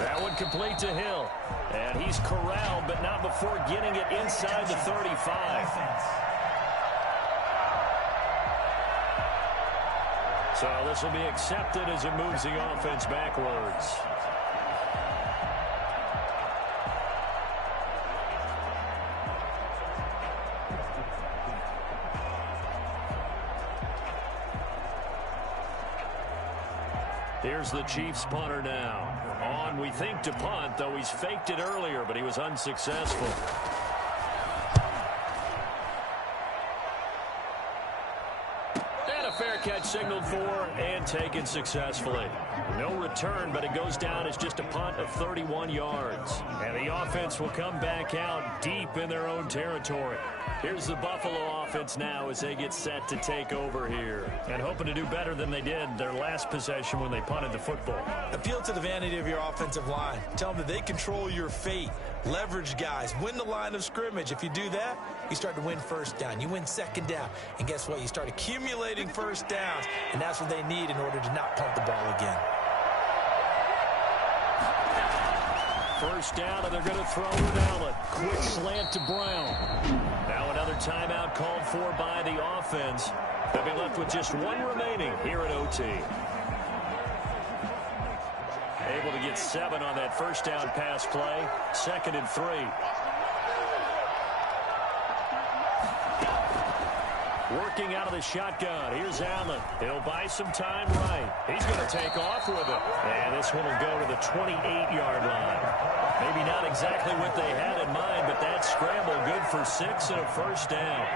That one complete to Hill. And he's corralled, but not before getting it inside the 35. So this will be accepted as it moves the offense backwards. Here's the Chiefs punter now. On, we think, to punt, though he's faked it earlier, but he was unsuccessful. And a fair catch signaled for and taken successfully. No return, but it goes down as just a punt of 31 yards. And the offense will come back out deep in their own territory. Here's the Buffalo offense now as they get set to take over here. And hoping to do better than they did their last possession when they punted the football. Appeal to the vanity of your offensive line. Tell them that they control your fate. Leverage guys. Win the line of scrimmage. If you do that, you start to win 1st down. You win 2nd down. And guess what? You start accumulating 1st downs. And that's what they need in order to not punt the ball again. 1st down, and they're going to throw it Allen. Quick slant to Brown. Now another timeout called for by the offense. They'll be left with just 1 remaining here at OT. Able to get 7 on that 1st down pass play. 2nd and 3. Working out of the shotgun. Here's Allen. He'll buy some time right. He's going to take off with it. And this one will go to the 28-yard line. Maybe not exactly what they had in mind, but that scramble good for 6 and a first down.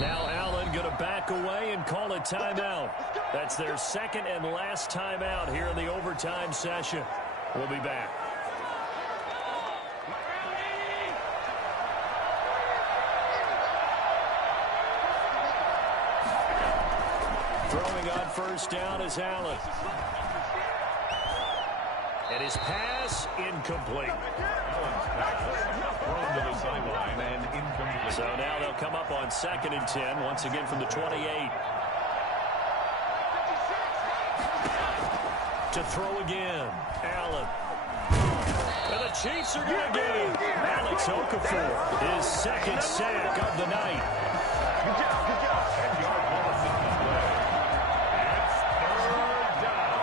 Now Allen going to back away and call a timeout. That's their second and last timeout here in the overtime session. We'll be back. Throwing on first down is Allen. And his pass incomplete. Thrown to the sideline and incomplete. So now they'll come up on 2nd and 10, once again from the 28. To throw again, Allen. And the Chiefs are going to get him. Alex Okafor, his second sack of the night. Good job, good job. And yard loss in the play. It's third down.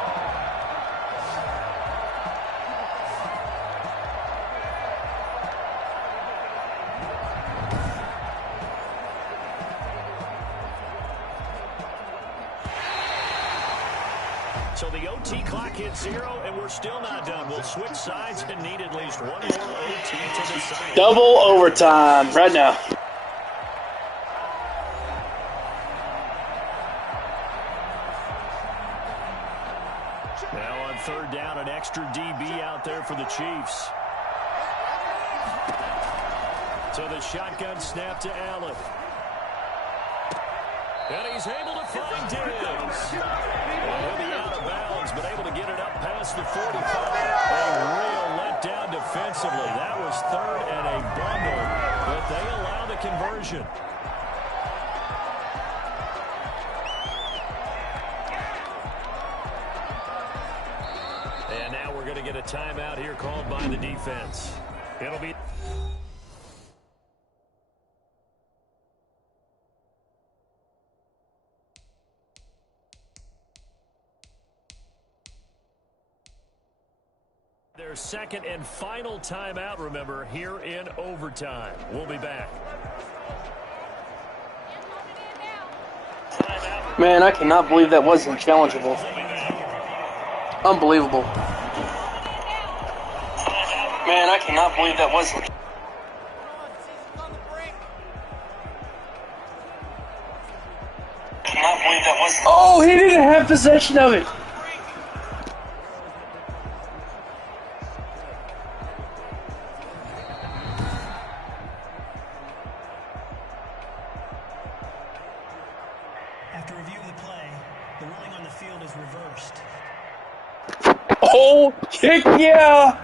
So the OT clock hits 0, and we're still not done. We'll switch sides and need at least one more OT to decide. Double overtime right now. Now on third down, an extra DB out there for the Chiefs. So the shotgun snap to Allen. And he's able to find Diggs. He'll be out of bounds, but able to get it up past the 45. A real letdown defensively. That was third and a bundle, but they allow the conversion. And now we're going to get a timeout here called by the defense. It'll be... their second and final timeout, remember, here in overtime. We'll be back. Man, I cannot believe that wasn't challengeable. Unbelievable. Man, I cannot believe that wasn't. Cannot believe that wasn't. Oh, he didn't have possession of it. After reviewing the play, the ruling on the field is reversed. Oh, yeah!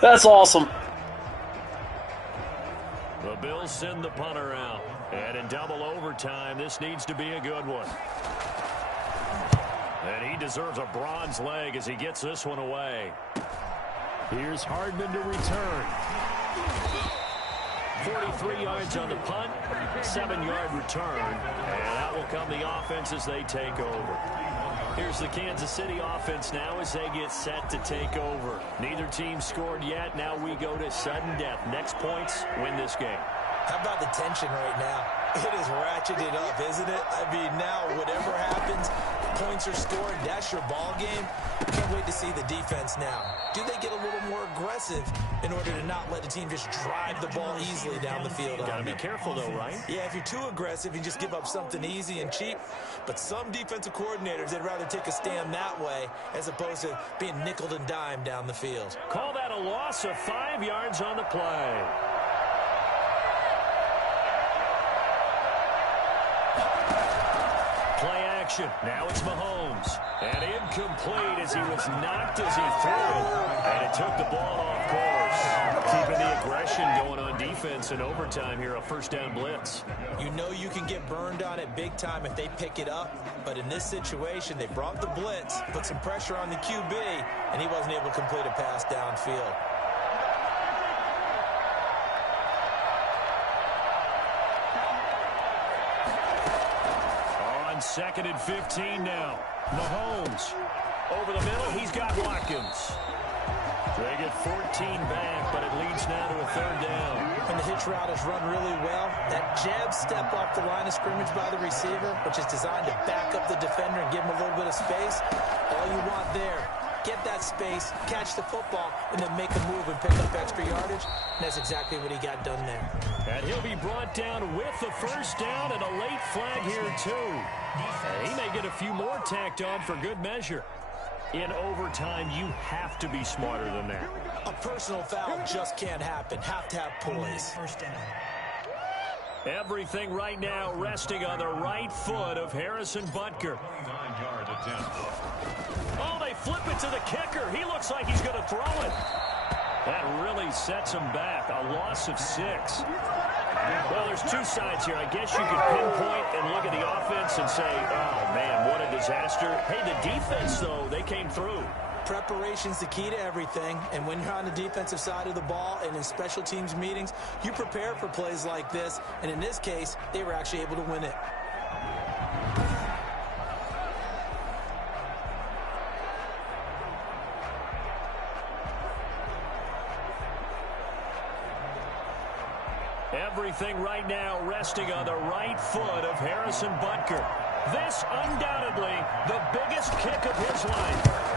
That's awesome. The Bills send the punter out. And in double overtime, this needs to be a good one. And he deserves a bronze leg as he gets this one away. Here's Hardman to return. 43 yards on the punt, 7-yard return, and out will come the offense as they take over. Here's the Kansas City offense now as they get set to take over. Neither team scored yet. Now we go to sudden death. Next points win this game. How about the tension right now? It is ratcheted up, isn't it? I mean, now whatever happens, points are scored, that's your ball game. Can't wait to see the defense now. Do they get a little more aggressive in order to not let the team just drive the ball easily down the field? Gotta be careful though, right? Yeah, if you're too aggressive, you just give up something easy and cheap. But some defensive coordinators, they'd rather take a stand that way as opposed to being nickel and dime down the field. Call that a loss of 5 yards on the play. Play action. Now it's Mahomes. And incomplete as he was knocked as he threw it. And it took the ball off course. Keeping the aggression going on defense in overtime here, a first down blitz. You know you can get burned on it big time if they pick it up. But in this situation, they brought the blitz, put some pressure on the QB, and he wasn't able to complete a pass downfield. On 2nd and 15 now. Mahomes. Over the middle, he's got Watkins. They get 14 back, but it leads now to a third down. When the hitch route is run really well, that jab step off the line of scrimmage by the receiver, which is designed to back up the defender and give him a little bit of space, all you want there get that space, catch the football, and then make a move and pick up extra yardage. And that's exactly what he got done there. And he'll be brought down with the first down and a late flag here, too. And he may get a few more tacked on for good measure. In overtime, you have to be smarter than that. A personal foul just can't happen. Have to have poise. First down. Everything right now resting on the right foot of Harrison Butker. 9-yard attempt. Oh, they flip it to the kicker. He looks like he's going to throw it. That really sets him back. A loss of 6. Well, there's two sides here. I guess you could pinpoint and look at the offense and say, oh, man, what a disaster. Hey, the defense, though, they came through. Preparation's the key to everything, and when you're on the defensive side of the ball and in special teams meetings, you prepare for plays like this, and in this case, they were actually able to win it. Everything right now resting on the right foot of Harrison Butker. This undoubtedly the biggest kick of his life.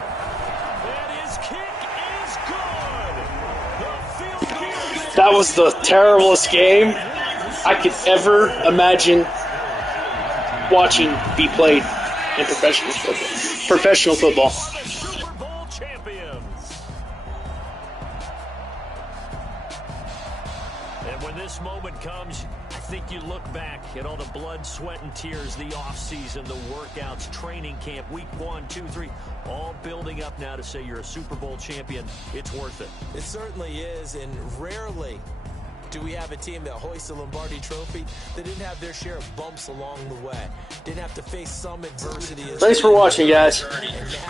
And his kick is good. The field goal. That was the terriblest game I could ever imagine watching be played in professional football. Super Bowl champions. And when this moment comes, I think you look back at all the blood, sweat, and tears, the offseason, the workouts, training camp, week 1, 2, 3, all building up now to say you're a Super Bowl champion. It's worth it. It certainly is, and rarely do we have a team that hoists the Lombardi Trophy that didn't have their share of bumps along the way, didn't have to face some adversity. Thanks for watching, guys. And